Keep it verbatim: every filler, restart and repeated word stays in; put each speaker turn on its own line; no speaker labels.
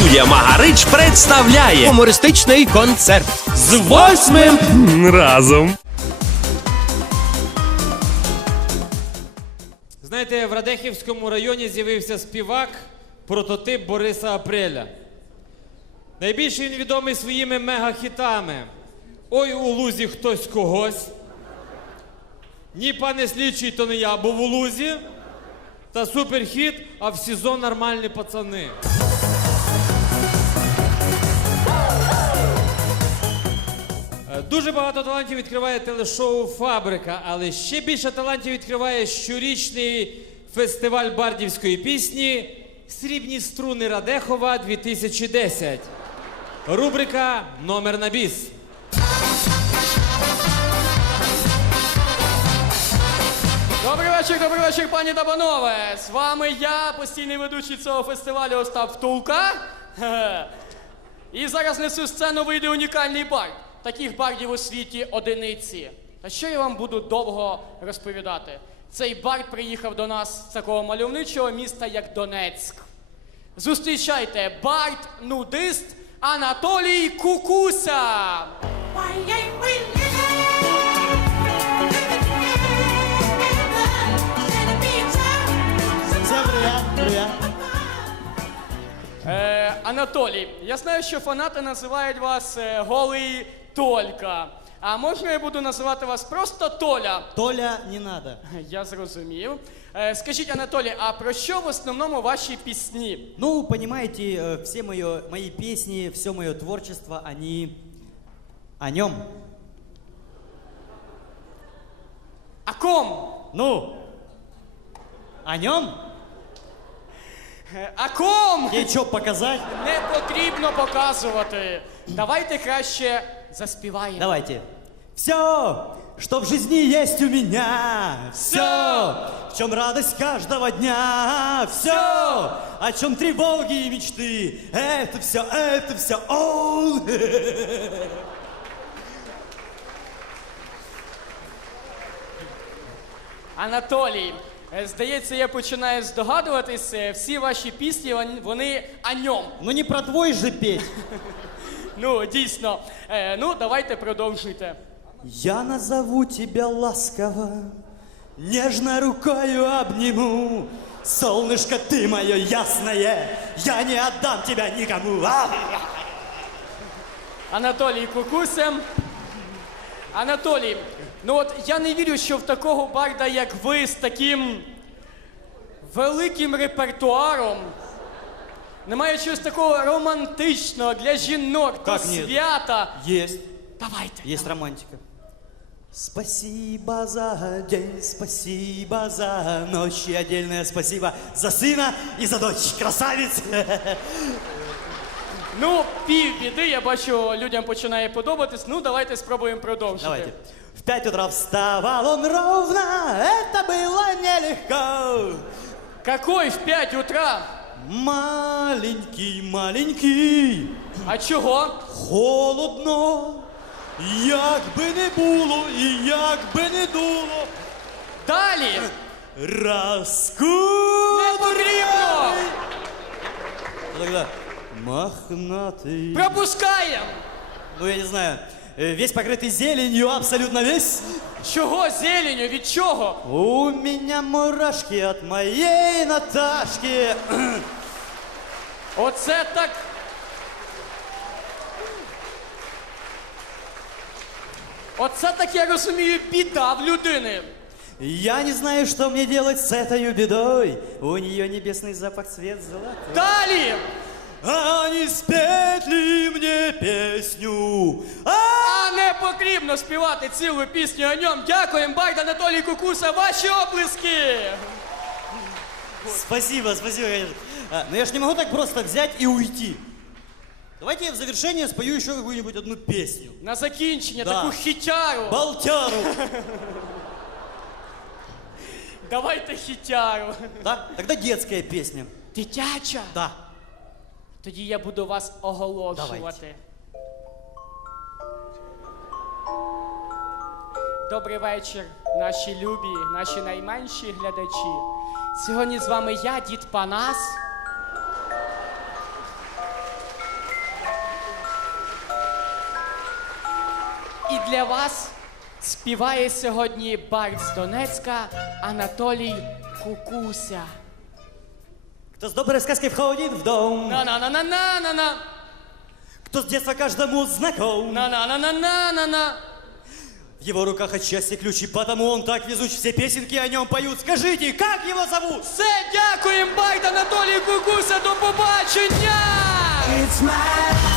Студія Магарич представляє
гумористичний концерт
з восьмим разом.
Знаєте, в Радехівському районі з'явився співак, прототип Бориса Апреля. Найбільше він відомий своїми мегахітами. «Ой, у лузі хтось когось», «Ні, пане слідчий, то не я був у лузі» та суперхіт «А в СІЗО нормальні пацани». Дуже багато талантів відкриває телешоу «Фабрика», але ще більше талантів відкриває щорічний фестиваль бардівської пісні «Срібні струни Радехова дві тисячі десять». Рубрика «Номер на біс».
Добрий вечір, добрий вечір, пані та панове! З вами я, постійний ведучий цього фестивалю Остап Втулка. І зараз на цю сцену вийде унікальний бард. Таких бардів у світі одиниці. Та що я вам буду довго розповідати? Цей бард приїхав до нас з такого мальовничого міста, як Донецьк. Зустрічайте, бард-нудист Анатолій Кукуся!
Всем привет, привет.
Е, Анатолій, я знаю, що фанати називають вас е, Голий Толька. А можна я буду називати вас просто Толя?
Толя, не надо.
Я зрозумів. Е, скажіть, Анатолій, а про що в основному ваші пісні?
Ну, понимаете, э, все моё, мои песни, все мое творчество, они о нем.
О ком?
Ну, о нем?
Е, о ком?
Ей что, показать?
Не потрібно показувати. Давайте краще заспіваємо.
Давайте. Все, что в жизни есть у меня, все, в чем радость каждого дня, все, о чем тревоги и мечты, это все, это все он.
Анатолій, е, здається, я починаю здогадуватись, е, всі ваші пісні, вон- вони о ньому.
Ну не про твой же петь.
Ну, дійсно. Е, ну, давайте продовжуйте.
Я назову тебя ласково, нежно рукою обниму. Солнышко, ты мое ясное, я не отдам тебя никому. А!
Анатолій Кукуся. Анатолій, ну от я не вірю, що в такого барда, як ви, з таким великим репертуаром, немає чогось такого романтичного для жінок, до
Как нет?
свята.
Есть,
Давайте.
есть романтика. Спасибо за день, спасибо за ночь, и отдельное спасибо за сына и за дочь. Красавец!
Ну, пів біди, я бачу, людям починає подобатись. Ну, давайте спробуємо продовжити.
Давайте. В пять утра вставал он ровно, это было нелегко.
Какой в п'ять утра?
Маленький, маленький,
А чого?
холодно, як би не було і як би не дуло.
Далі!
Раскудряй.
Не потрібно!
Тогда мохнатый.
Пропускаємо!
Ну, я не знаю, э, весь покрытый зеленью, абсолютно весь.
Чого зеленю? Від чого?
У меня мурашки от моей Наташки.
Оце так. Оце так, я розумію, біда в людини.
Я не знаю, что мне делать с этой бедой. У нее небесный запах, цвет золотой.
Далі!
А не спеть ли мне песню? А!
А не потрібно співати цілу пісню о ньому. Дякуємо, бард Анатолій Кукуся, ваші оплески!
Спасибо, спасибо, конечно. А, но я ж не могу так просто взять и уйти. Давайте я в завершение спою еще какую-нибудь одну песню.
На закінчення
Да.
таку хітяру.
Болтяру.
Давайте хітяру.
Да? Тогда детская песня.
Дитяча?
Да.
Тоді я буду вас оголошувати.
Давайте.
Добрий вечір, наші любі, наші найменші глядачі. Сьогодні з вами я, дід Панас. для вас співає сьогодні бард з Донецька Анатолій Кукуся.
Кто с доброй сказкой входит в дом,
На-на-на-на-на-на-на.
кто с детства каждому знаком.
На-на-на-на-на-на-на.
В его руках отчасти ключи, потому он так везуч, все песенки о нем поют. Скажите, как его зовут?
Все, дякуємо, бард Анатолій Кукуся, до побачення!
It's my